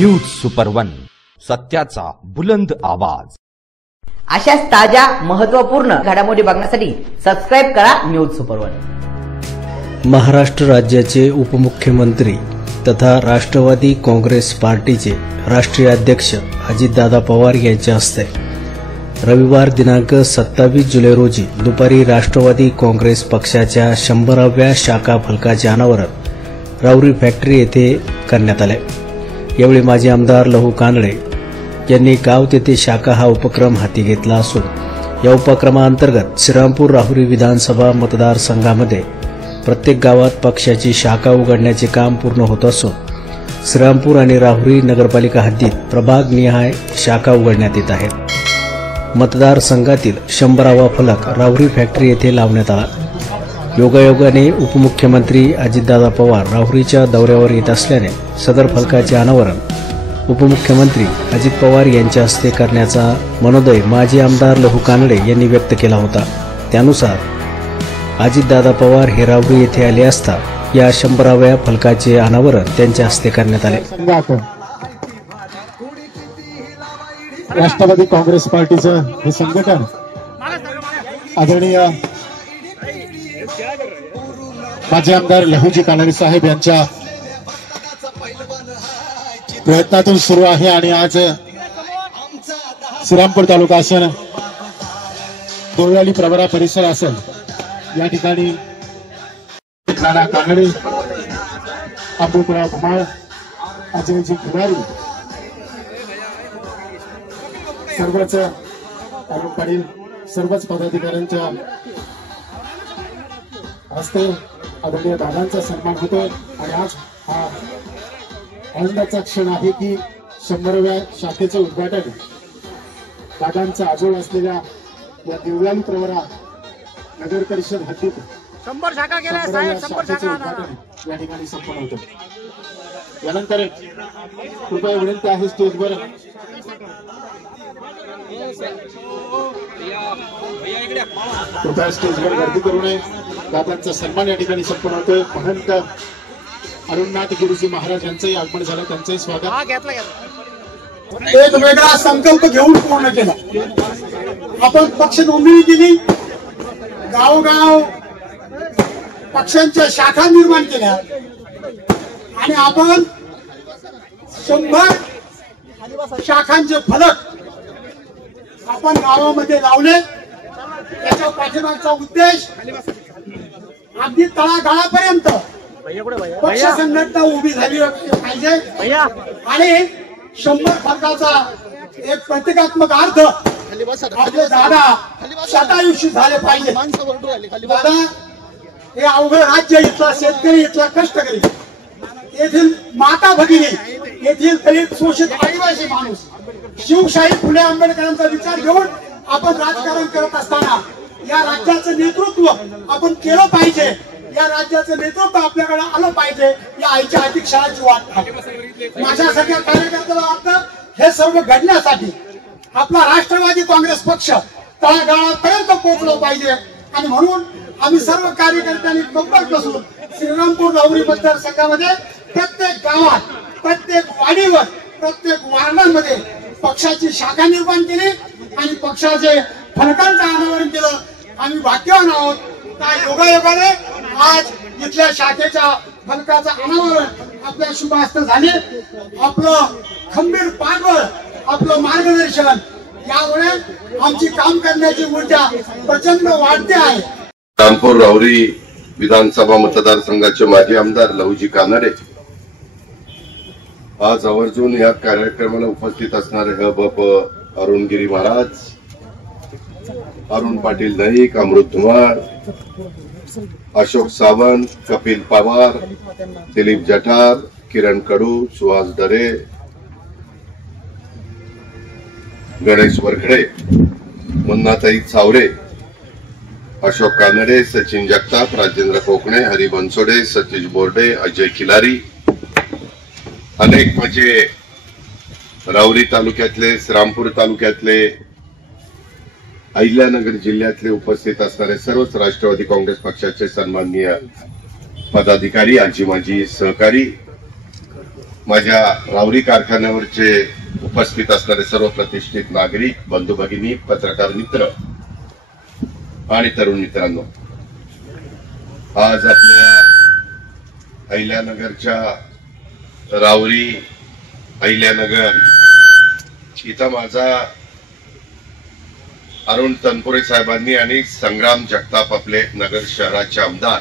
News super one, सत्याचा बुलंद आवाज। अशाच ताज्या महत्त्वपूर्ण घडामोडी बघण्यासाठी सबस्क्राइब करा न्यूज सुपर वन। महाराष्ट्र राज्याचे उपमुख्यमंत्री तथा राष्ट्रवादी काँग्रेस पार्टीचे राष्ट्रीय अध्यक्ष अजितदादा पवार यांच्या हस्ते रविवार दिनांक 27 जुलै रोजी दुपारी राष्ट्रवादी काँग्रेस पक्षाच्या 100व्या शाखा फलकाचे अनावरण राऊरी फॅक्टरी येथे करण्यात आले। यावेळी माजी आमदार लहू कानडे यांनी गाव तेथे शाखा हा उपक्रम हाती घेतला असून या उपक्रमाअंतर्गत श्रीरामपूर राहुरी विधानसभा मतदारसंघामध्ये प्रत्येक गावात पक्षाची शाखा उघडण्याचे काम पूर्ण होत असून श्रीरामपूर आणि राहुरी नगरपालिका हद्दीत प्रभागनिहाय शाखा उघडण्यात येत आहेत। मतदारसंघातील 100वा फलक राहुरी फॅक्टरी येथे लावण्यात आला। योगायोगाने उपमुख्यमंत्री अजितदादा पवार राहुरीच्या दौऱ्यावर येत असल्याने सदर फलकाचे अनावरण उपमुख्यमंत्री अजित पवार यांच्या हस्ते करण्याचा मनोदय माजी आमदार लहू कानडे यांनी व्यक्त केला होता। त्यानुसार अजितदादा पवार हे राहुरी येथे आले असता या 100व्या फलकाचे अनावरण त्यांच्या हस्ते करण्यात आले। राष्ट्रवादी काँग्रेस पार्टीचं हे संघटन आदरणीय माजी आमदार लहूजी कानडे साहेब यांच्या प्रयत्नातून सुरू आहे आणि आज श्रीरामपूर तालुका असेल, दोरवाडी प्रवरा परिसर असेल, या ठिकाणी नाना कानडे, अमृतराव धुमाळ, अजयजी खिलारी सर्वच अरुण पाटील सर्वच पदाधिकाऱ्यांच्या हस्ते आदरणीय दादांचा सन्मान होतो। आणि आज हा आनंदाचा क्षण आहे की 100व्या शाखेचे उद्घाटन दादांचा आजोळ असलेल्या या देवळाली प्रवरा नगर परिषद हद्दीत 100 शाखा केल्या साहेब, 100 शाखा या ठिकाणी संपन्न होतं। यानंतर कृपया विनंती आहे स्टेजवर कृपया स्टेजवर गर्दी करू नये। दादांचा सन्मान या ठिकाणी संपन्न होतोय। महंत अरुणनाथ गुरुजी महाराज यांचंही आगमन झालं, त्यांचंही स्वागत। एक वेगळा संकल्प घेऊन पूर्ण केला। आपण पक्ष नोंदणी केली, गावोगाव पक्षांच्या शाखा निर्माण केल्या आणि आपण 100 शाखांचे फलक आपण गावामध्ये लावले। त्याच्या पाठीमागचा उद्देश अगदी तळागाळापर्यंत पक्ष संघटना उभी झाली पाहिजे आणि 100 फलकाचा एक प्रतिकात्मक अर्थ आपले दादा शतायुषी झाले पाहिजे। दादा हे अवघड राज्य, इथला शेतकरी, इथला कष्टकरी, येथील माता भगिनी, येथील दलित शोषित आदिवासी माणूस, शिवशाही फुले आंबेडकरांचा विचार घेऊन आपण राजकारण करत असताना या राज्याचं नेतृत्व आपण केलं पाहिजे। या राज्याचं नेतृत्व आपल्याकडे आलं पाहिजे, या आईच्या अधीक्षणाची वाट माझ्या सगळ्या कार्यकर्त्याला वाटतं। हे सर्व घडण्यासाठी आपला राष्ट्रवादी काँग्रेस पक्ष तळागाळापर्यंत पोहोचलो पाहिजे आणि म्हणून आम्ही सर्व कार्यकर्त्यांनी कंबर कसून श्रीरामपूर राहुरी मतदारसंघामध्ये प्रत्येक गावात, प्रत्येक वाडीवर, प्रत्येक वार्डामध्ये पक्षाची शाखा निर्माण केली आणि पक्षाचे फलकांचं अनावरण केलं। आम्ही भाग्यवान आहोत त्या योगायोगाने आज इथल्या शाखेच्या फलकाचं अनावरण आपल्या शुभ हस्ते झाले। आपलं खंबीर पाठबळ, आपलं मार्गदर्शन यामुळे आमची काम करण्याची ऊर्जा प्रचंड वाढते आहे। श्रीरामपूर राहुरी विधानसभा मतदारसंघाचे माजी आमदार लहूजी कानडे आज आवर्जून या कार्यक्रमाला उपस्थित असणारे हबप अरुणगिरी महाराज, अरुण पाटील नाईक, अमृत धुमाळ, अशोक सावंत, कपिल पवार, दिलीप जठार, किरण कडू, सुहास दरे, गणेश वरखडे, मुन्नाताई चावरे, अशोक कानडे, सचिन जगताप, राजेंद्र कोकणे, हरी बनसोडे, सतीश बोर्डे, अजय खिलारी, अनेक म्हणजे राहुरी तालुक्यातले, श्रीरामपूर तालुक्यातले, अहिल्यानगर जिल्ह्यातले उपस्थित असणारे सर्वच राष्ट्रवादी काँग्रेस पक्षाचे सन्माननीय पदाधिकारी, आजी माजी सहकारी, माझ्या रावरी कारखान्यावरचे उपस्थित असणारे सर्व प्रतिष्ठित नागरिक, बंधू भगिनी, पत्रकार मित्र आणि तरुण मित्रांनो, आज आपल्या अहिल्यानगरच्या रावरी अहिल्यानगर इथं माझा अरुण तनपुरे साहेबांनी आणि संग्राम जगताप आपले नगर शहराचे आमदार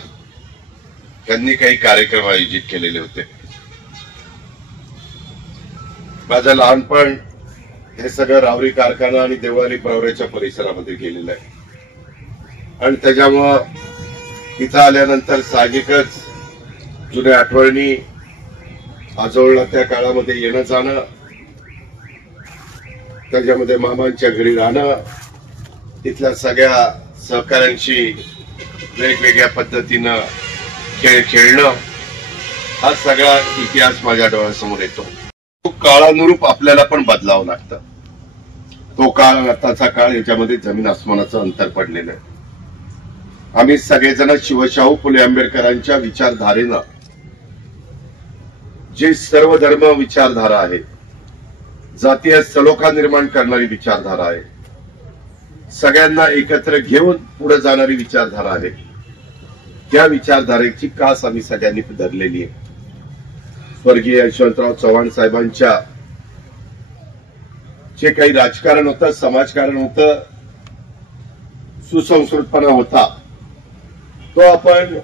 यांनी काही कार्यक्रम आयोजित केलेले होते. माझं लहानपण हे सगळं रावरी कारखाना आणि देवळाली प्रवऱ्याच्या परिसरामध्ये गेलेलं आहे आणि त्याच्यामुळं इथं आल्यानंतर साहजिकच जुन्या आठवणी आजोळला त्या काळामध्ये येणं जाणं, त्याच्यामध्ये मामांच्या घरी राहणं, तिथल्या सगळ्या सहकाऱ्यांशी वेगवेगळ्या पद्धतीनं खेळ खेळणं, हा सगळा इतिहास माझ्या डोळ्यासमोर येतो. तो काळानुरूप आपल्याला पण बदलावं लागतं. तो काळ आताचा काळ याच्यामध्ये जमीन आसमानाचं अंतर पडलेलं आहे. आम्ही सगळेजण शिवशाहू फुले आंबेडकरांच्या विचारधारेनं जे सर्व धर्म विचारधारा आहे, जातीय सलोखा निर्माण करणारी विचारधारा आहे, सगळ्यांना एकत्र घेऊन पुढे जाणारी विचारधारा आहे, त्या विचारधारेची कास आम्ही सगळ्यांनी धरलेली आहे. स्वर्गीय यशवंतराव चव्हाण साहेबांच्या जे काही राजकारण होतं, समाजकारण होतं, सुसंस्कृतपणा होता, तो आपण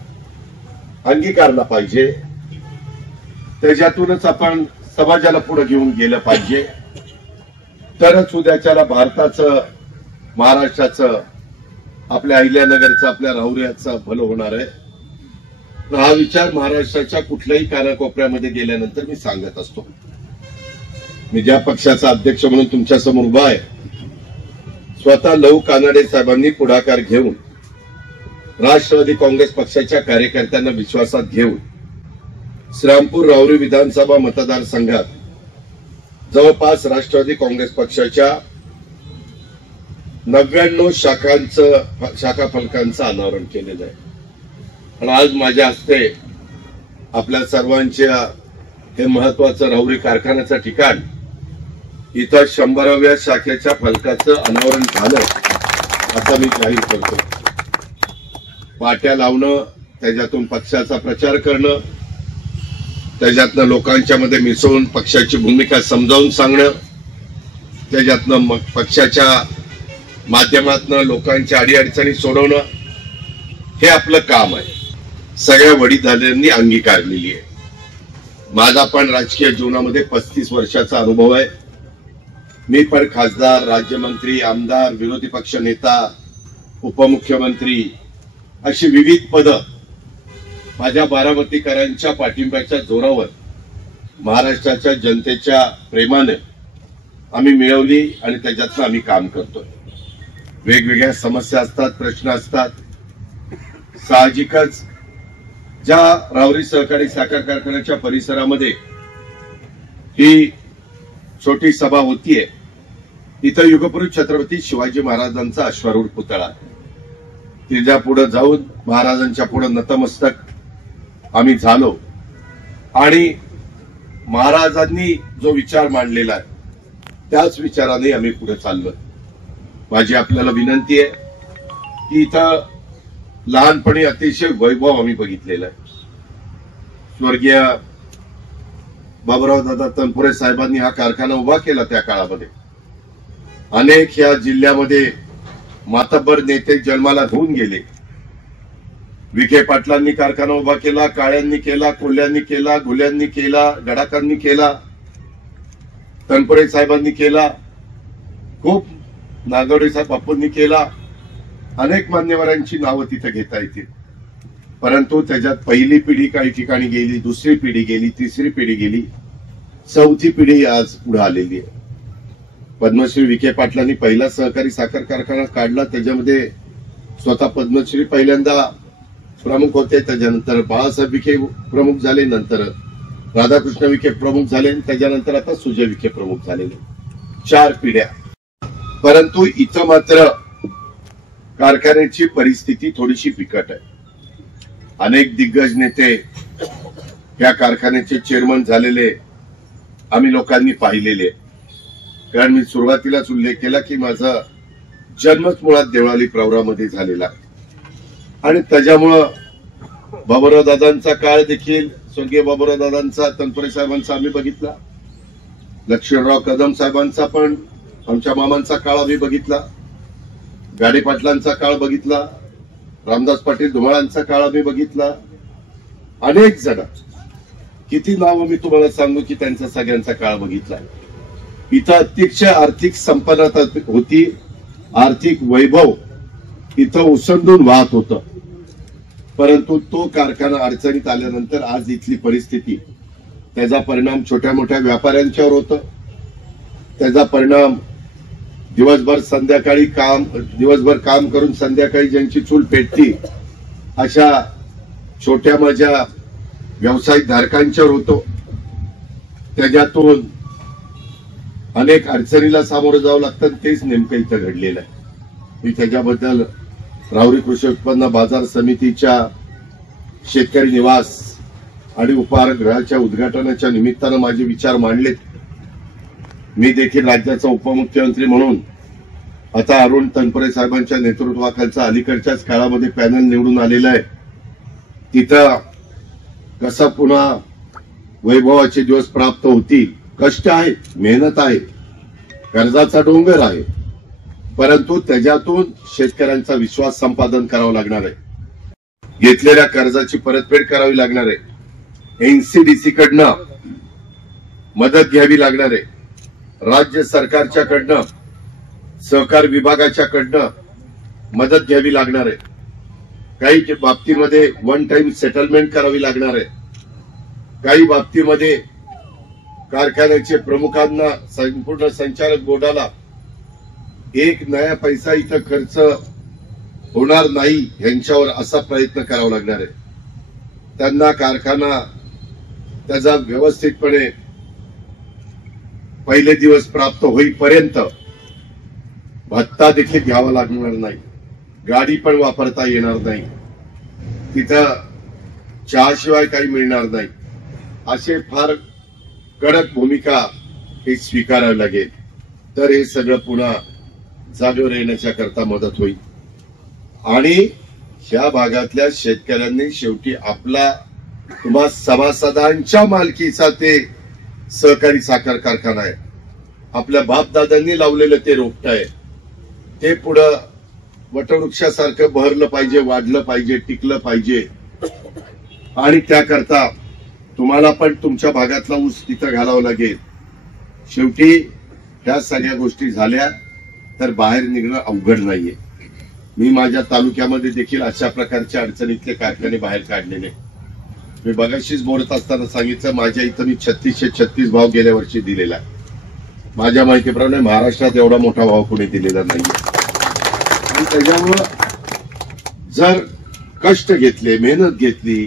अंगीकारला पाहिजे. त्याच्यातूनच आपण समाजाला पुढे घेऊन गेलं पाहिजे. तरच उद्याच्याला भारताचं, महाराष्ट्राचं, आपल्या अहिल्यानगरचं, आपल्या राहुऱ्याचं भलं होणार आहे. हा विचार महाराष्ट्राच्या कुठल्याही कानाकोपऱ्यामध्ये गेल्यानंतर मी सांगत असतो. मी ज्या पक्षाचा अध्यक्ष म्हणून तुमच्या समोर उभा आहे, स्वतः लहू कानडे साहेबांनी पुढाकार घेऊन राष्ट्रवादी काँग्रेस पक्षाच्या कार्यकर्त्यांना विश्वासात घेऊन श्रीरामपूर राहुरी विधानसभा मतदारसंघात जवळपास राष्ट्रवादी काँग्रेस पक्षाच्या 99 शाखा फलकांचं अनावरण केलेलं आहे. आणि आज माझ्या हस्ते आपल्या सर्वांच्या हे महत्वाचं राहुरी कारखान्याचं ठिकाण इथं 100व्या शाखेच्या फलकाचं अनावरण झालं असं मी जाहीर करतो. पाट्या लावणं, त्याच्यातून पक्षाचा प्रचार करणं, त्याच्यातनं लोकांच्या मध्ये मिसळून पक्षाची भूमिका समजावून सांगणं, त्याच्यातनं मग पक्षाच्या माध्यमातून लोकांच्या अडीअडचणी सोडवणं, हे आपलं काम आहे. सगळ्या वडीलधाऱ्यांनी अंगीकारलेली आहे. माझा पण राजकीय जीवनामध्ये 35 वर्षाचा अनुभव आहे. मी पण खासदार, राज्यमंत्री, आमदार, विरोधी पक्ष नेता, उपमुख्यमंत्री अशी विविध पदं माझ्या बारामतीकरांच्या पाठिंब्याच्या जोरावर, महाराष्ट्राच्या जनतेच्या प्रेमाने आम्ही मिळवली आणि त्याच्यातनं आम्ही काम करतोय. वेगवेगळ्या समस्या असतात, प्रश्न असतात. साहजिकच ज्या रावरी सहकारी साखर कारखान्याच्या परिसरामध्ये ही छोटी सभा होतीये, इथं युगपुरुष छत्रपती शिवाजी महाराजांचा अश्वारूढ पुतळा, तिच्या पुढे जाऊन महाराजांच्या पुढे नतमस्तक आम्ही झालो आणि महाराजांनी जो विचार मांडलेला आहे त्याच विचाराने आम्ही पुढे चाललोय. माझी आपल्याला विनंती आहे की इथं लहानपणी अतिशय वैभव आम्ही बघितलेलं आहे. स्वर्गीय बाबूराव दादा तनपुरे साहेबांनी हा कारखाना उभा केला. त्या काळामध्ये अनेक या जिल्ह्यामध्ये मातब्बर नेते जन्माला होऊन गेले. विखे पाटलांनी कारखाना उभा केला, काळ्यांनी केला, कोल्ह्यांनी केला, घुल्यांनी केला, गडाकांनी केला, तनपुरे साहेबांनी केला, खूप नागवडे साहेब बापूंनी केला. अनेक मान्यवरांची नावं तिथे घेता येतील. परंतु त्याच्यात पहिली पिढी काही ठिकाणी गेली, दुसरी पिढी गेली, तिसरी पिढी गेली, चौथी पिढी आज पुढे आलेली आहे. पद्मश्री विखे पाटलांनी पहिला सहकारी साखर कारखाना काढला, त्याच्यामध्ये स्वतः पद्मश्री पहिल्यांदा प्रमुख होते. त्याच्यानंतर बाळासाहेब विखे प्रमुख झाले, नंतर राधाकृष्ण विखे प्रमुख झाले, त्याच्यानंतर आता सुजय विखे प्रमुख झालेले. 4 पिढ्या. परंतु इथं मात्र कारखान्याची परिस्थिती थोडीशी बिकट आहे. अनेक दिग्गज नेते या कारखान्याचे चेअरमन झालेले, आम्ही लोकांनी पाहिलेले आहे. कारण मी सुरुवातीलाच उल्लेख केला की माझा जन्मच मुळात देवळाली प्रवरामध्ये झालेला आणि त्याच्यामुळं बाबुराव दादांचा काळ देखील स्वर्गीय बाबुराव दादांचा, तनपुरे साहेबांचा आम्ही बघितला, लक्ष्मणराव कदम साहेबांचा पण आमच्या मामांचा काळ आम्ही बघितला, गाडे पाटलांचा काळ बघितला, रामदास पाटील धुमाळांचा काळ आम्ही बघितला. अनेक जण, किती नावं मी तुम्हाला सांगू की त्यांचा सगळ्यांचा काळ बघितला. इथं अतिशय आर्थिक संपन्नता होती, आर्थिक वैभव इथं ओसंडून वाहत होतं. परंतु तो कारखाना अडचणीत आल्यानंतर आज इथली परिस्थिती, त्याचा परिणाम छोट्या मोठ्या व्यापाऱ्यांच्यावर होतं. त्याचा परिणाम दिवसभर काम करून संध्याकाळी ज्यांची चूल पेटती अशा छोट्या माझ्या व्यावसायिक धारकांच्यावर होतो. त्याच्यातून अनेक अडचणीला सामोरं जावं लागतं. तेच नेमकं इथं घडलेलं आहे. मी त्याच्याबद्दल राहुरी कृषी उत्पन्न बाजार समितीच्या शेतकरी निवास आणि उपाहारगृहाच्या उद्घाटनाच्या निमित्तानं माझे विचार मांडलेत. मी देखील राज्याचा उपमुख्यमंत्री म्हणून आता अरुण तनपुरे साहेबांच्या नेतृत्वाखालचा अलीकडच्याच काळामध्ये पॅनल निवडून आलेला आहे. तिथं कसं पुन्हा वैभवाचे दिवस प्राप्त होतील. कष्ट आहे, मेहनत आहे, कर्जाचा डोंगर आहे, परंतु त्याच्यातून शेतकऱ्यांचा विश्वास संपादन करावा लागणार आहे. घेतलेल्या कर्जाची परतफेड करावी लागणार आहे. एनसीडीसी कडनं मदत घ्यावी लागणार आहे. राज्य सरकारच्याकडनं, सहकार विभागाच्याकडनं मदत घ्यावी लागणार आहे. काही बाबतीमध्ये वन टाइम सेटलमेंट करावी लागणार आहे. काही बाबतीमध्ये कारखान्याचे प्रमुखांना, संपूर्ण संचालक बोर्डाला एक नया पैसा इथं खर्च होणार नाही यांच्यावर असा प्रयत्न करावा लागणार आहे. त्यांना कारखाना त्याचा व्यवस्थितपणे पहिले दिवस प्राप्त होईपर्यंत भत्ता देखील घ्यावा लागणार नाही, गाडी पण वापरता येणार नाही, तिथं चहाशिवाय काही मिळणार नाही. असे फार कडक भूमिका हे स्वीकारावी लागेल. तर हे सगळं पुन्हा जागेवर येण्याच्या करता मदत होईल. आणि ह्या भागातल्या शेतकऱ्यांनी शेवटी आपला तुम्हा सभासदांच्या मालकीचा ते सहकारी साखर कारखाना आहे. आपल्या बापदादांनी लावलेलं ते रोपटं आहे. ते पुढं वटवृक्षासारखं बहरलं पाहिजे, वाढलं पाहिजे, टिकलं पाहिजे. आणि त्याकरता तुम्हाला पण तुमच्या भागातला ऊस तिथं घालावं लागेल. शेवटी ह्या सगळ्या गोष्टी झाल्या तर बाहेर निघणं अवघड नाहीये. मी माझ्या तालुक्यामध्ये देखील अशा प्रकारच्या अडचणीतले कारखाने बाहेर काढलेले. मी बघाशीच बोलत असताना सांगितलं, माझ्या इथं मी 3636 भाव गेल्या वर्षी दिलेला आहे. माझ्या माहितीप्रमाणे महाराष्ट्रात एवढा मोठा भाव कोणी दिलेला नाहीये. आणि त्याच्यामुळं जर कष्ट घेतले, मेहनत घेतली,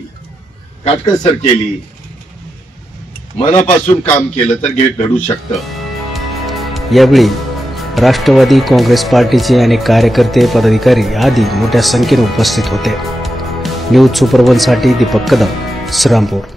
काटकसर केली, मनापासून काम केलं तर घडू शकतं. यावेळी राष्ट्रवादी काँग्रेस पार्टीचे अनेक कार्यकर्ते, पदाधिकारी आदी मोठ्या संख्येने उपस्थित होते. न्यूज सुपर 1 साठी दीपक कदम, श्रीरामपूर.